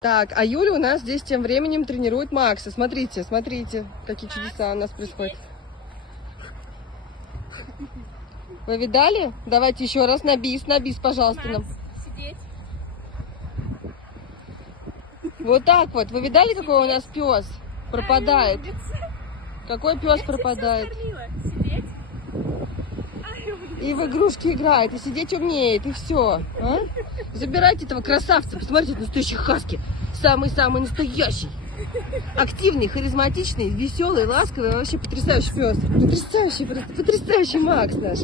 Так, а Юля у нас здесь тем временем тренирует Макса. Смотрите, смотрите, какие чудеса у нас происходят. Вы видали? Давайте еще раз на бис, пожалуйста, нам. Сидеть. Вот так вот. Вы видали, какой у нас пес пропадает? Какой пес пропадает? Сидеть. И в игрушки играет, и сидеть умеет, и все. А? Забирайте этого красавца. Посмотрите, это настоящий хаски. Самый-самый настоящий. Активный, харизматичный, веселый, ласковый, вообще потрясающий пес. Потрясающий, просто потрясающий Макс наш.